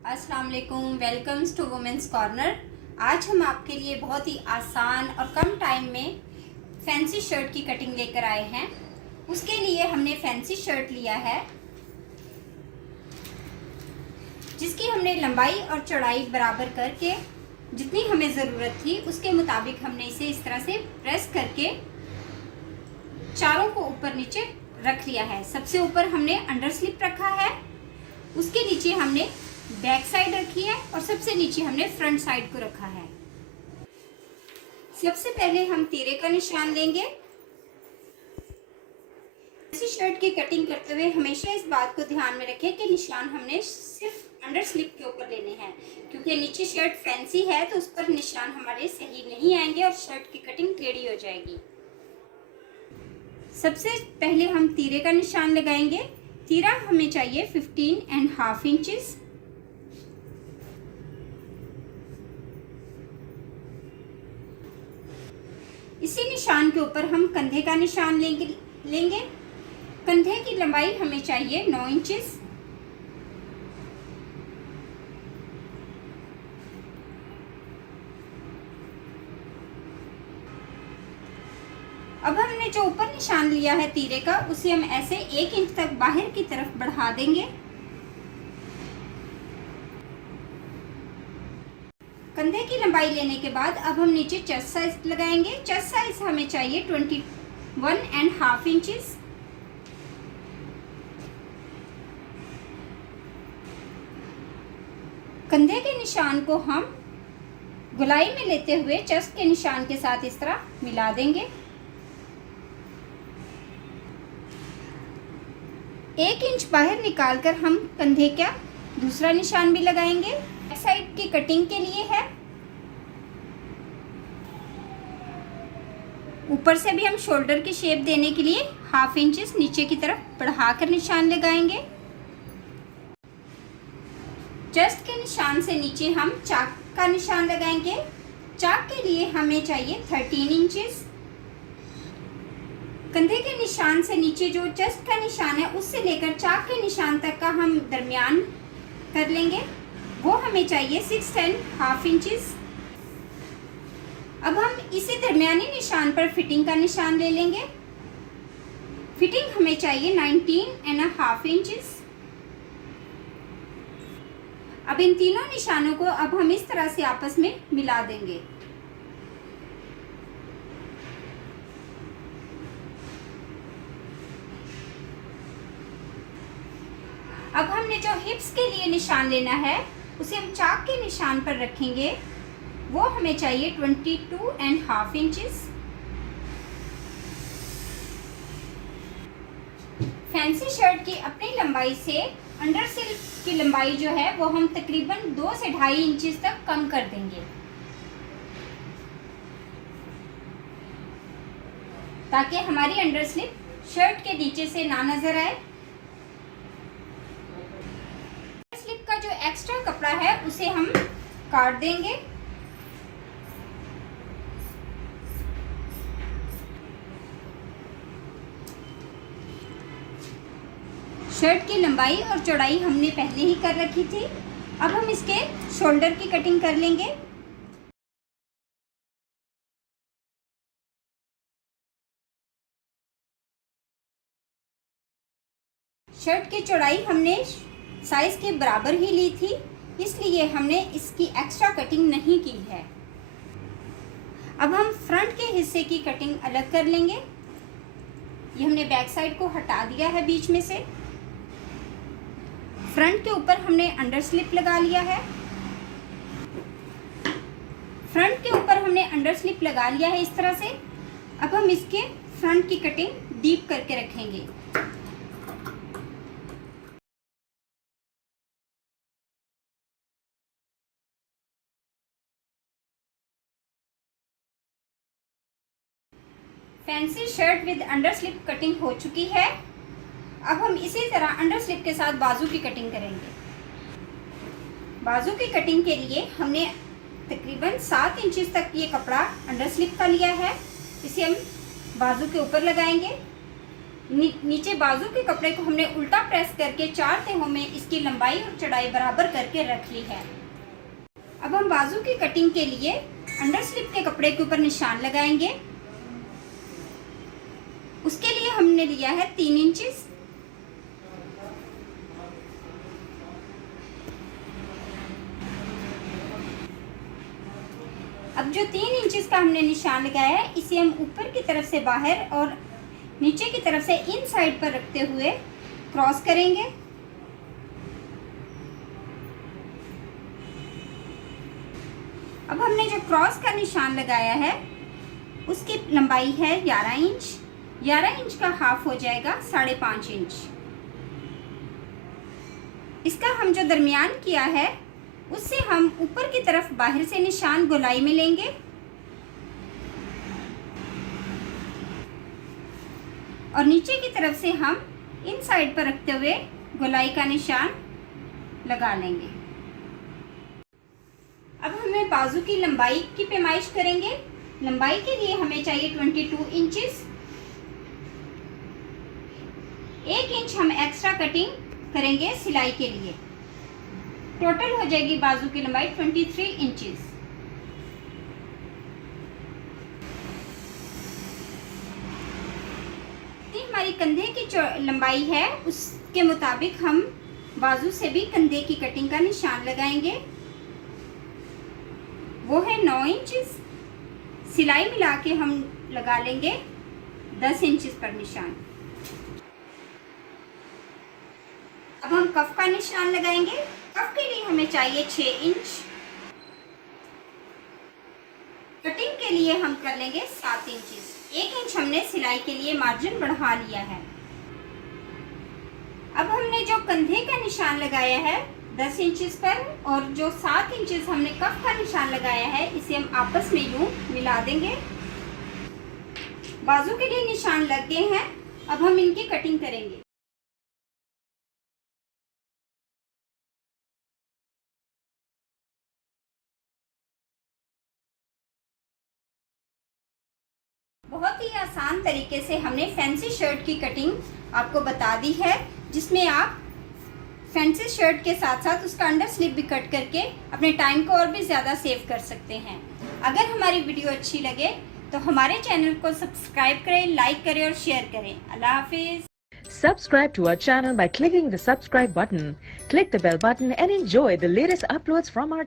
अस्सलाम वालेकुम, welcomes to women's corner. आज हम आपके लिए बहुत ही आसान और कम टाइम में फैंसी शर्ट की कटिंग लेकर आए हैं। उसके लिए हमने फैंसी शर्ट लिया है जिसकी हमने लंबाई और चौड़ाई बराबर करके जितनी हमें ज़रूरत थी उसके मुताबिक हमने इसे इस तरह से प्रेस करके चारों को ऊपर नीचे रख लिया है। सबसे ऊपर हमने अंडर स्लिप रखा है, उसके नीचे हमने बैक साइड रखी है और सबसे नीचे हमने फ्रंट साइड को रखा है। सबसे पहले हम तीरे का निशान लेंगे। इसी शर्ट की कटिंग करते हुए हमेशा इस बात को ध्यान में रखें कि निशान हमने सिर्फ अंडर स्लिप के ऊपर लेने हैं, क्योंकि नीचे शर्ट फैंसी है तो उस पर निशान हमारे सही नहीं आएंगे और शर्ट की कटिंग टेढ़ी हो जाएगी। सबसे पहले हम तीरे का निशान लगाएंगे। तीरा हमें चाहिए 15.5 इंचेस। इसी निशान के ऊपर हम कंधे का निशान लेंगे। कंधे की लंबाई हमें चाहिए 9 इंचेस। अब हमने जो ऊपर निशान लिया है तीरे का, उसे हम ऐसे 1 इंच तक बाहर की तरफ बढ़ा देंगे। कंधे की लंबाई लेने के बाद अब हम नीचे चेस्ट साइज लगाएंगे। चेस्ट साइज हमें चाहिए 21.5 इंचेस। कंधे के निशान को हम गोलाई में लेते हुए चेस्ट के निशान के साथ इस तरह मिला देंगे। 1 इंच बाहर निकालकर हम कंधे का दूसरा निशान भी लगाएंगे। बैक साइड की कटिंग के लिए है। ऊपर से भी हम शोल्डर की शेप देने के लिए 1/2 इंच नीचे की तरफ बढ़ाकर निशान लगाएंगे। चेस्ट के निशान से नीचे हम चाक का निशान लगाएंगे। चाक के लिए हमें चाहिए 13 इंचेस। कंधे के निशान से नीचे जो चेस्ट का निशान है उससे लेकर चाक के निशान तक का हम दरमियान कर लेंगे, वो हमें चाहिए 6.5 इंचेस। अब हम इसी दरमियानी निशान पर फिटिंग का निशान ले लेंगे। फिटिंग हमें चाहिए 19.5 इंचेस। अब इन तीनों निशानों को अब हम इस तरह से आपस में मिला देंगे। अब हमने जो हिप्स के लिए निशान लेना है उसे हम चाक के निशान पर रखेंगे, वो हमें चाहिए 22.5 इंचेस। फैंसी शर्ट की अपनी लंबाई से अंडर स्लिप की लंबाई जो है वो हम तकरीबन 2 से 2.5 इंचेस तक कम कर देंगे, ताकि हमारी अंडर स्लिप शर्ट के नीचे से ना नजर आए। स्लिप का जो एक्स्ट्रा कपड़ा है उसे हम काट देंगे। शर्ट की लंबाई और चौड़ाई हमने पहले ही कर रखी थी। अब हम इसके शोल्डर की कटिंग कर लेंगे। शर्ट की चौड़ाई हमने साइज के बराबर ही ली थी, इसलिए हमने इसकी एक्स्ट्रा कटिंग नहीं की है। अब हम फ्रंट के हिस्से की कटिंग अलग कर लेंगे। ये हमने बैक साइड को हटा दिया है बीच में से। फ्रंट के ऊपर हमने अंडर स्लिप लगा लिया है। फ्रंट के ऊपर हमने अंडर स्लिप लगा लिया है इस तरह से। अब हम इसके फ्रंट की कटिंग डीप करके रखेंगे। Fancy shirt with under slip cutting हो चुकी है। अब हम इसी तरह अंडर स्लिप के साथ बाजू की कटिंग करेंगे। बाजू की कटिंग के लिए हमने तकरीबन 7 इंचेस तक ये कपड़ा अंडर स्लिप का लिया है। इसे हम बाजू के ऊपर लगाएंगे। नीचे बाजू के कपड़े को हमने उल्टा प्रेस करके 4 तहों में इसकी लंबाई और चौड़ाई बराबर करके रख ली है। अब हम बाजू की कटिंग के लिए अंडर स्लिप के कपड़े के ऊपर निशान लगाएंगे। उसके लिए हमने लिया है 3 इंचेस। अब जो 3 इंचेस का हमने निशान लगाया है, इसे हम ऊपर की तरफ से बाहर और नीचे की तरफ से इन साइड पर रखते हुए क्रॉस करेंगे। अब हमने जो क्रॉस का निशान लगाया है उसकी लंबाई है 11 इंच। 11 इंच का हाफ हो जाएगा 5.5 इंच। इसका हम जो दरमियान किया है उससे हम ऊपर की तरफ बाहर से निशान गोलाई में लेंगे और नीचे की तरफ से हम इन साइड पर रखते हुए गोलाई का निशान लगा लेंगे। अब हमें बाजू की लंबाई की पैमाइश करेंगे। लंबाई के लिए हमें चाहिए 22 इंचेस। 1 इंच हम एक्स्ट्रा कटिंग करेंगे सिलाई के लिए। टोटल हो जाएगी बाजू की लंबाई 23 इंचेस। हमारी कंधे की लंबाई है उसके मुताबिक हम बाजू से भी कंधे की कटिंग का निशान लगाएंगे। वो है 9 इंचेस। सिलाई मिला के हम लगा लेंगे 10 इंचेस पर निशान। अब हम कफ का निशान लगाएंगे। कफ के लिए हमें चाहिए 6 इंच। कटिंग के लिए हम कर लेंगे 7 इंचेस। 1 इंच हमने सिलाई के लिए मार्जिन बढ़ा लिया है। अब हमने जो कंधे का निशान लगाया है 10 इंचेस पर और जो 7 इंचेस हमने कफ का निशान लगाया है इसे हम आपस में यूं मिला देंगे। बाजू के लिए निशान लग गए हैं। अब हम इनकी कटिंग करेंगे। बहुत ही आसान तरीके से हमने फैंसी शर्ट की कटिंग आपको बता दी है, जिसमें आप फैंसी शर्ट के साथ साथ उसका अंडर स्लीव भी कट करके अपने टाइम को और भी ज़्यादा सेव कर सकते हैं। अगर हमारी वीडियो अच्छी लगे तो हमारे चैनल को सब्सक्राइब करें, लाइक करें और शेयर करें। अल्लाह हाफिज़। Subscribe to our channel by clicking the subscribe button. Click the bell button and enjoy the latest uploads from our